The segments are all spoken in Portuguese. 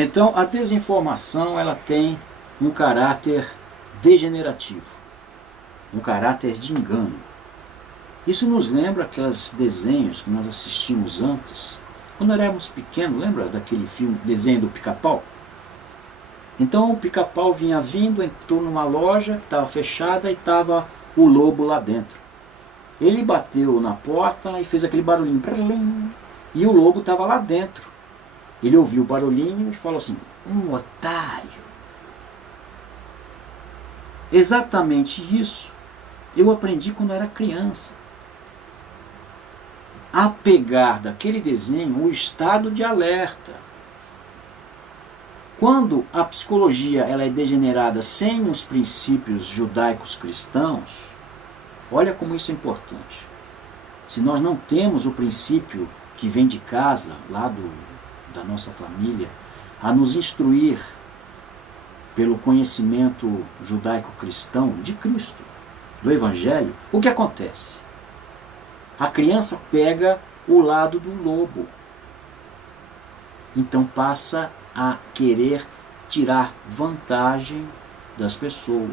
Então, a desinformação ela tem um caráter degenerativo, um caráter de engano. Isso nos lembra aqueles desenhos que nós assistimos antes, quando éramos pequenos. Lembra daquele filme, desenho do Pica-Pau? Então o Pica-Pau vinha vindo, entrou numa loja que estava fechada e estava o lobo lá dentro. Ele bateu na porta e fez aquele barulhinho, e o lobo estava lá dentro. Ele ouviu o barulhinho e falou assim: um otário. Exatamente isso eu aprendi quando era criança. A pegar daquele desenho o estado de alerta. Quando a psicologia ela é degenerada sem os princípios judaicos cristãos, olha como isso é importante. Se nós não temos o princípio que vem de casa, lá da nossa família, a nos instruir pelo conhecimento judaico-cristão de Cristo, do Evangelho, o que acontece? A criança pega o lado do lobo. Então passa a querer tirar vantagem das pessoas.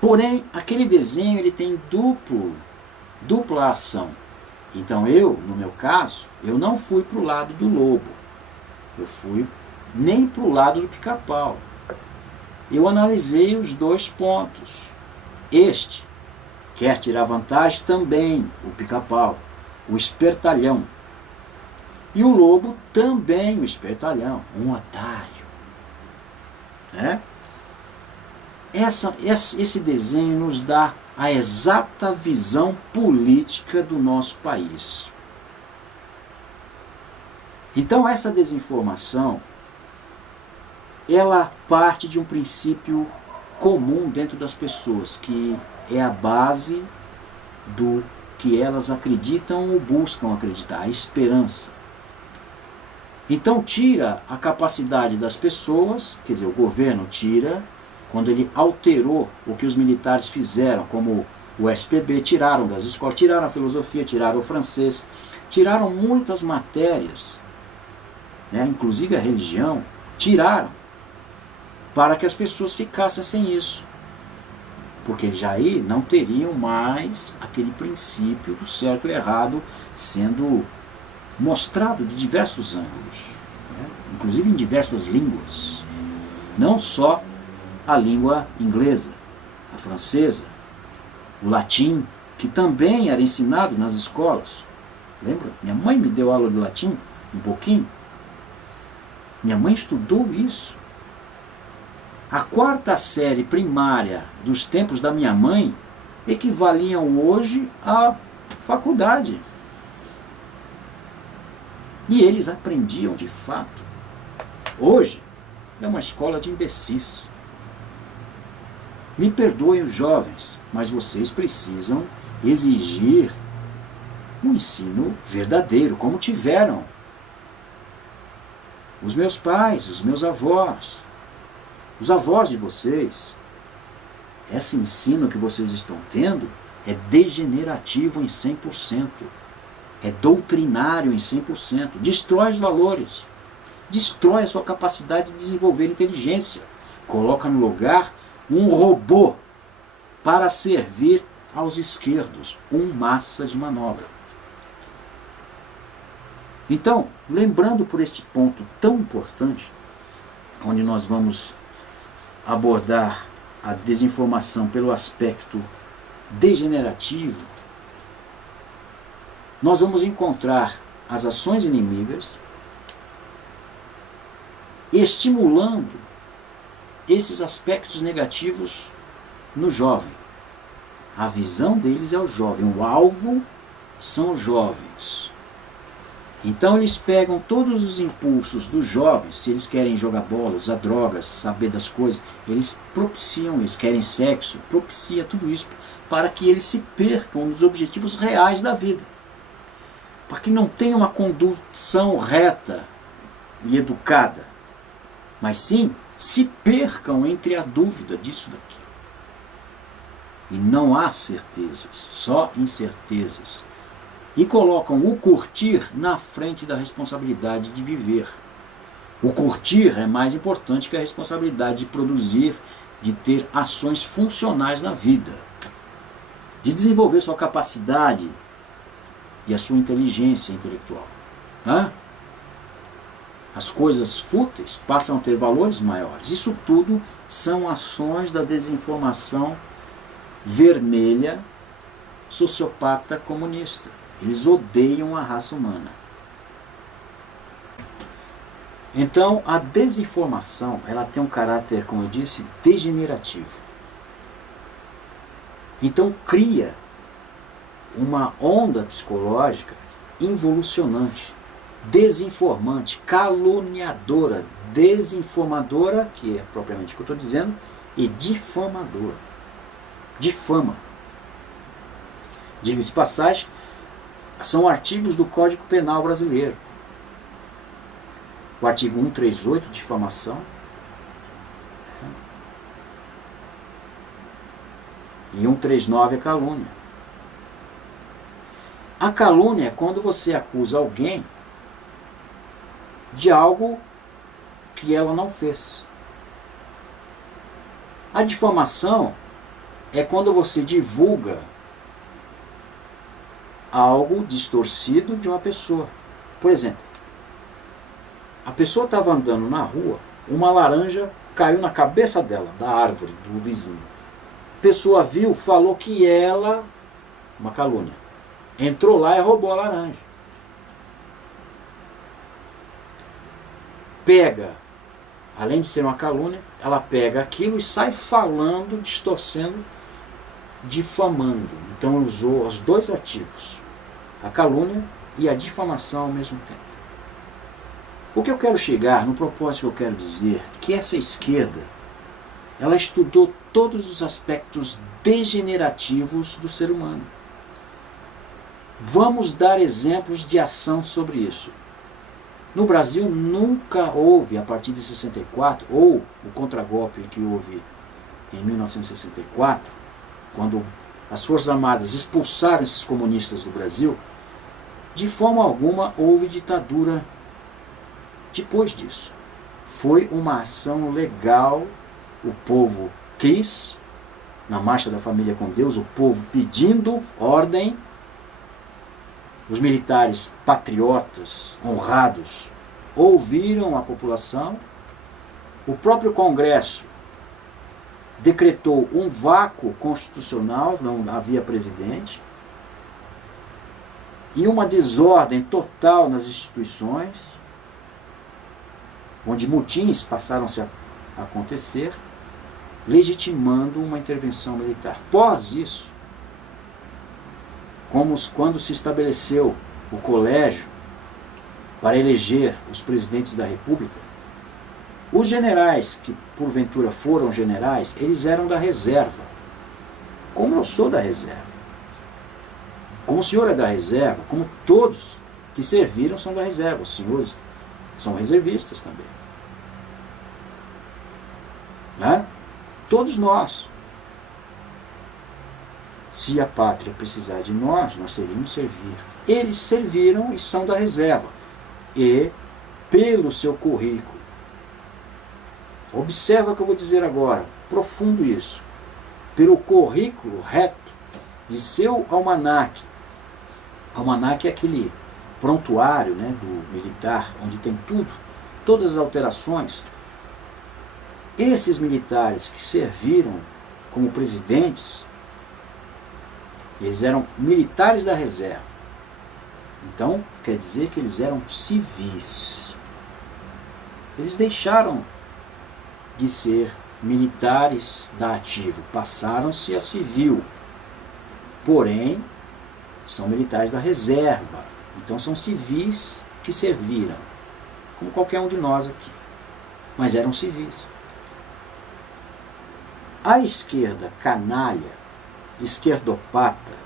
Porém, aquele desenho ele tem dupla ação. Então no meu caso, eu não fui para o lado do lobo. Eu fui nem para o lado do Pica-Pau. Eu analisei os dois pontos. Este quer tirar vantagem também, o Pica-Pau, o espertalhão. E o lobo também, o espertalhão, um otário. Né? Esse desenho nos dá a exata visão política do nosso país. Então essa desinformação, ela parte de um princípio comum dentro das pessoas, que é a base do que elas acreditam ou buscam acreditar, a esperança. Então tira a capacidade das pessoas, quer dizer, o governo tira, quando ele alterou o que os militares fizeram, como o SPB, tiraram das escolas, tiraram a filosofia, tiraram o francês, tiraram muitas matérias, né, inclusive a religião, tiraram, para que as pessoas ficassem sem isso. Porque já aí não teriam mais aquele princípio do certo e errado sendo mostrado de diversos ângulos, né? Inclusive em diversas línguas. Não só a língua inglesa, a francesa, o latim, que também era ensinado nas escolas. Lembra? Minha mãe me deu aula de latim, um pouquinho. Minha mãe estudou isso. A 4ª série primária dos tempos da minha mãe equivaliam hoje à faculdade. E eles aprendiam de fato. Hoje é uma escola de imbecis. Me perdoem os jovens, mas vocês precisam exigir um ensino verdadeiro, como tiveram os meus pais, os meus avós, os avós de vocês. Esse ensino que vocês estão tendo é degenerativo em 100%. É doutrinário em 100%. Destrói os valores. Destrói a sua capacidade de desenvolver inteligência. Coloca no lugar um robô para servir aos esquerdos. Massa de manobra. Então, lembrando por esse ponto tão importante, onde nós vamos abordar a desinformação pelo aspecto degenerativo, nós vamos encontrar as ações inimigas estimulando esses aspectos negativos no jovem. A visão deles é o jovem, o alvo são os jovens. Então eles pegam todos os impulsos dos jovens, se eles querem jogar bola, usar drogas, saber das coisas, eles propiciam, eles querem sexo, propicia tudo isso para que eles se percam nos objetivos reais da vida. Para que não tenha uma condução reta e educada, mas sim se percam entre a dúvida disso daqui. E não há certezas, só incertezas. e colocam o curtir na frente da responsabilidade de viver. O curtir é mais importante que a responsabilidade de produzir, de ter ações funcionais na vida, de desenvolver sua capacidade e a sua inteligência intelectual. As coisas fúteis passam a ter valores maiores. Isso tudo são ações da desinformação vermelha, sociopata comunista. Eles odeiam a raça humana. Então, a desinformação, ela tem um caráter, como eu disse, degenerativo. Então, cria uma onda psicológica involucionante, desinformante, caluniadora, desinformadora, que é propriamente o que eu estou dizendo, e difamadora. Difama. Diga-se de passagem, são artigos do Código Penal brasileiro. O artigo 138, difamação. E 139 é calúnia. A calúnia é quando você acusa alguém de algo que ela não fez. A difamação é quando você divulga algo distorcido de uma pessoa. Por exemplo, a pessoa estava andando na rua, uma laranja caiu na cabeça dela, da árvore, do vizinho. A pessoa viu, falou que ela, uma calúnia, entrou lá e roubou a laranja. Pega, além de ser uma calúnia, ela pega aquilo e sai falando, distorcendo, difamando. Então usou os dois artigos, a calúnia e a difamação ao mesmo tempo. O que eu quero chegar, no propósito que eu quero dizer, que essa esquerda, ela estudou todos os aspectos degenerativos do ser humano. Vamos dar exemplos de ação sobre isso. No Brasil nunca houve, a partir de 64, ou o contragolpe que houve em 1964, quando as Forças Armadas expulsaram esses comunistas do Brasil, de forma alguma houve ditadura depois disso. Foi uma ação legal, o povo quis, na Marcha da Família com Deus, o povo pedindo ordem, os militares patriotas, honrados, ouviram a população, o próprio Congresso decretou um vácuo constitucional, não havia presidente, e uma desordem total nas instituições, onde motins passaram-se a acontecer, legitimando uma intervenção militar. Após isso, como quando se estabeleceu o colégio para eleger os presidentes da República, os generais que porventura foram generais, eles eram da reserva. Como eu sou da reserva. Como o senhor é da reserva, como todos que serviram são da reserva. Os senhores são reservistas também. Né? Todos nós. Se a pátria precisar de nós, nós seríamos servir. Eles serviram e são da reserva. E, pelo seu currículo, observa o que eu vou dizer agora, profundo isso, pelo currículo reto de seu almanaque. Almanaque é aquele prontuário, né, do militar, onde tem tudo, todas as alterações. Esses militares que serviram como presidentes, eles eram militares da reserva. Então, quer dizer que eles eram civis. Eles deixaram de ser militares da ativa, passaram-se a civil. Porém, são militares da reserva. Então, são civis que serviram, como qualquer um de nós aqui. Mas eram civis. A esquerda canalha, esquerdopata,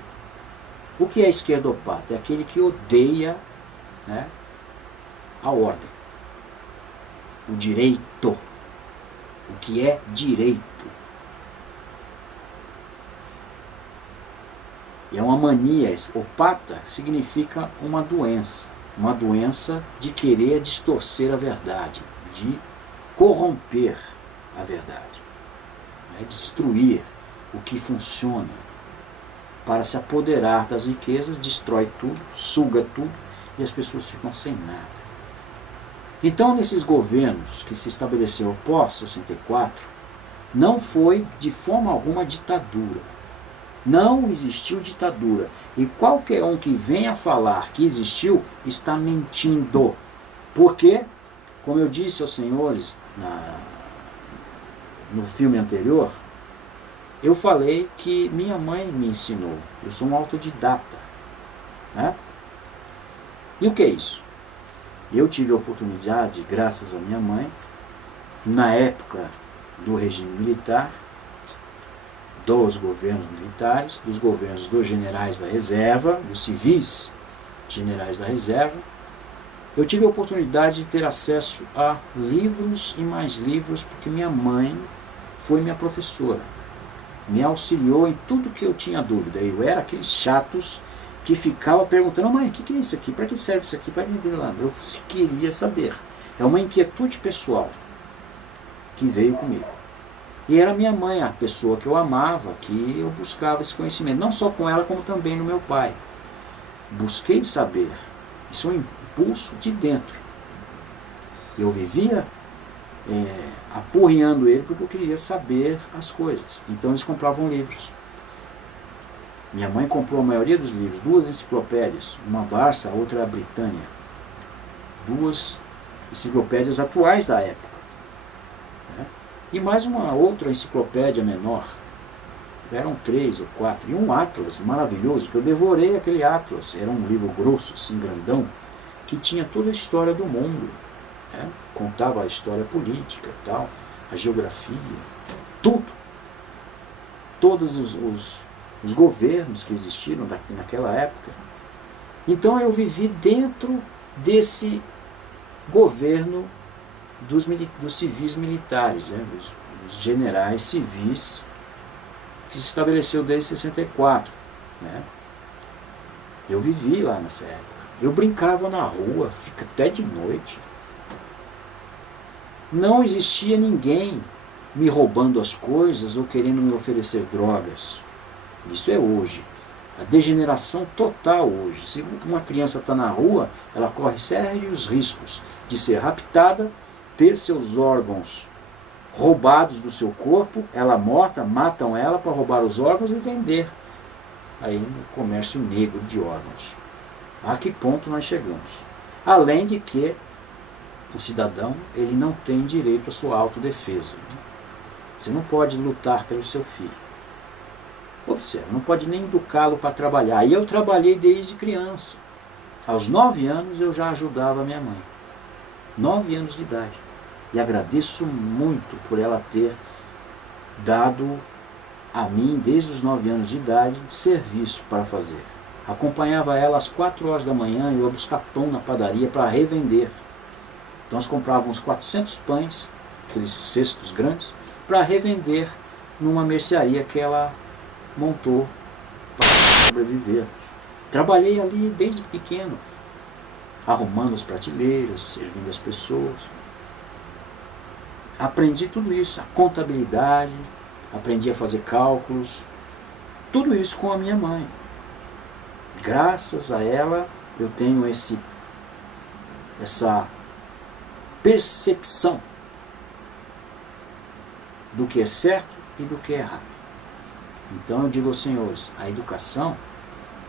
o que é esquerdopata? É aquele que odeia, né, a ordem, o direito, o que é direito. E é uma mania. Opata significa uma doença de querer distorcer a verdade, de corromper a verdade, destruir o que funciona, para se apoderar das riquezas, destrói tudo, suga tudo e as pessoas ficam sem nada. Então, nesses governos que se estabeleceu pós 64, não foi de forma alguma ditadura. Não existiu ditadura. E qualquer um que venha falar que existiu, está mentindo. Porque, como eu disse aos senhores no filme anterior, eu falei que minha mãe me ensinou. Eu sou um autodidata. Né? E o que é isso? Eu tive a oportunidade, graças à minha mãe, na época do regime militar, dos governos militares, dos governos dos generais da reserva, dos civis generais da reserva, eu tive a oportunidade de ter acesso a livros e mais livros, porque minha mãe foi minha professora. Me auxiliou em tudo que eu tinha dúvida. Eu era aqueles chatos que ficava perguntando: mãe, o que é isso aqui? Para que serve isso aqui? Para que lá? Eu queria saber. É uma inquietude pessoal que veio comigo. E era minha mãe, a pessoa que eu amava, que eu buscava esse conhecimento. Não só com ela, como também no meu pai. Busquei saber. Isso é um impulso de dentro. Eu vivia apurrinhando ele porque eu queria saber as coisas. Então eles compravam livros. Minha mãe comprou a maioria dos livros, 2 enciclopédias, uma Barça, a outra a Britânia. 2 enciclopédias atuais da época. Né? E mais uma outra enciclopédia menor. Eram 3 ou 4. E um atlas maravilhoso, que eu devorei aquele atlas. Era um livro grosso, assim, grandão, que tinha toda a história do mundo. Né? Contava a história política e tal, a geografia, tudo. Todos os governos que existiram naquela época. Então eu vivi dentro desse governo dos civis militares, né? dos generais civis, que se estabeleceu desde 64. Né? Eu vivi lá nessa época. Eu brincava na rua, fica até de noite. Não existia ninguém me roubando as coisas ou querendo me oferecer drogas. Isso é hoje. A degeneração total hoje. Se uma criança está na rua, ela corre sérios riscos de ser raptada, ter seus órgãos roubados do seu corpo, ela morta, matam ela para roubar os órgãos e vender aí no comércio negro de órgãos. A que ponto nós chegamos? Além de que o cidadão, ele não tem direito à sua autodefesa. Você não pode lutar pelo seu filho. Observe, não pode nem educá-lo para trabalhar. E eu trabalhei desde criança. Aos 9 anos eu já ajudava a minha mãe. 9 anos de idade. E agradeço muito por ela ter dado a mim, desde os 9 anos de idade, serviço para fazer. Acompanhava ela às 4 horas da manhã, eu ia buscar pão na padaria para revender. Então nós comprávamos 400 pães, aqueles cestos grandes, para revender numa mercearia que ela montou para sobreviver. Trabalhei ali desde pequeno, arrumando as prateleiras, servindo as pessoas. Aprendi tudo isso, a contabilidade, aprendi a fazer cálculos, tudo isso com a minha mãe. Graças a ela eu tenho essa percepção do que é certo e do que é errado. Então eu digo aos senhores, a educação,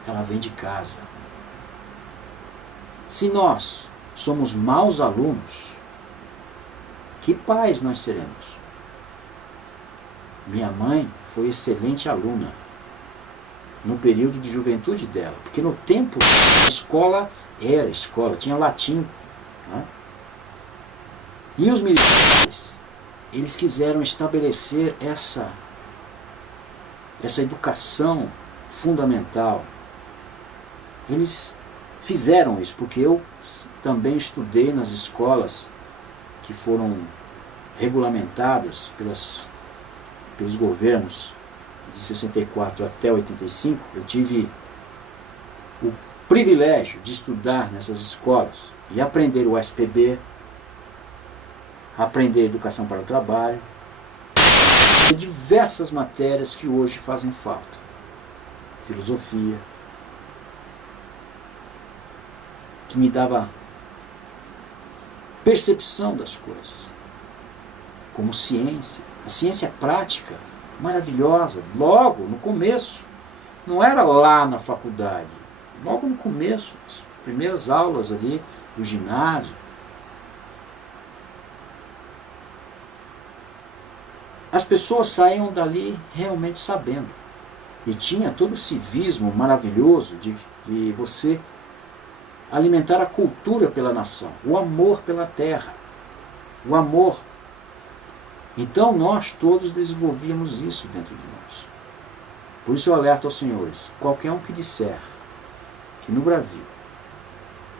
ela vem de casa. Se nós somos maus alunos, que pais nós seremos? Minha mãe foi excelente aluna no período de juventude dela, porque no tempo a escola era escola, tinha latim. Né? E os militares, eles quiseram estabelecer essa educação fundamental. Eles fizeram isso, porque eu também estudei nas escolas que foram regulamentadas pelos governos de 64 até 85, eu tive o privilégio de estudar nessas escolas e aprender o SPB, aprender educação para o trabalho, e diversas matérias que hoje fazem falta. Filosofia, que me dava percepção das coisas, como ciência, a ciência prática, maravilhosa, logo no começo, não era lá na faculdade, logo no começo, as primeiras aulas ali do ginásio. As pessoas saíam dali realmente sabendo. E tinha todo o civismo maravilhoso de você alimentar a cultura pela nação, o amor pela terra, o amor. Então nós todos desenvolvíamos isso dentro de nós. Por isso eu alerto aos senhores, qualquer um que disser que no Brasil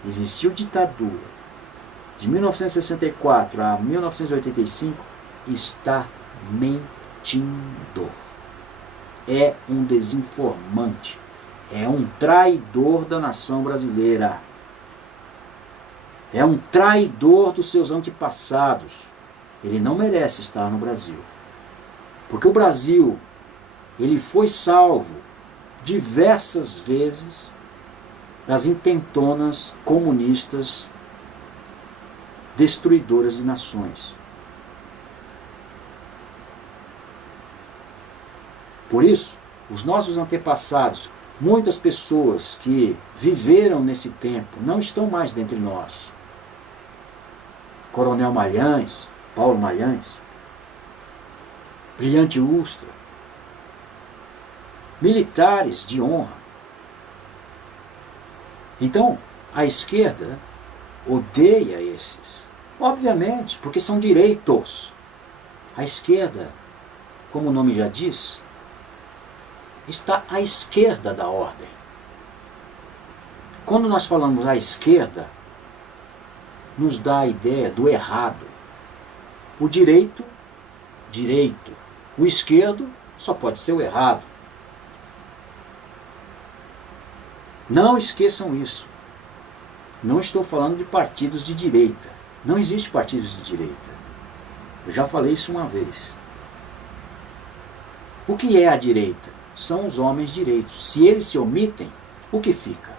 existiu ditadura de 1964 a 1985, está mentindo. É um desinformante, é um traidor da nação brasileira, é um traidor dos seus antepassados. Ele não merece estar no Brasil, porque o Brasil, ele foi salvo diversas vezes das intentonas comunistas destruidoras de nações. Por isso, os nossos antepassados, muitas pessoas que viveram nesse tempo, não estão mais dentre nós. Coronel Malhães, Paulo Malhães, Brilhante Ustra, militares de honra. Então, a esquerda odeia esses, obviamente, porque são direitos. A esquerda, como o nome já diz, está à esquerda da ordem. Quando nós falamos à esquerda, nos dá a ideia do errado. O direito, direito. O esquerdo só pode ser o errado. Não esqueçam isso. Não estou falando de partidos de direita. Não existe partidos de direita. Eu já falei isso uma vez. O que é a direita? São os homens direitos. Se eles se omitem, o que fica?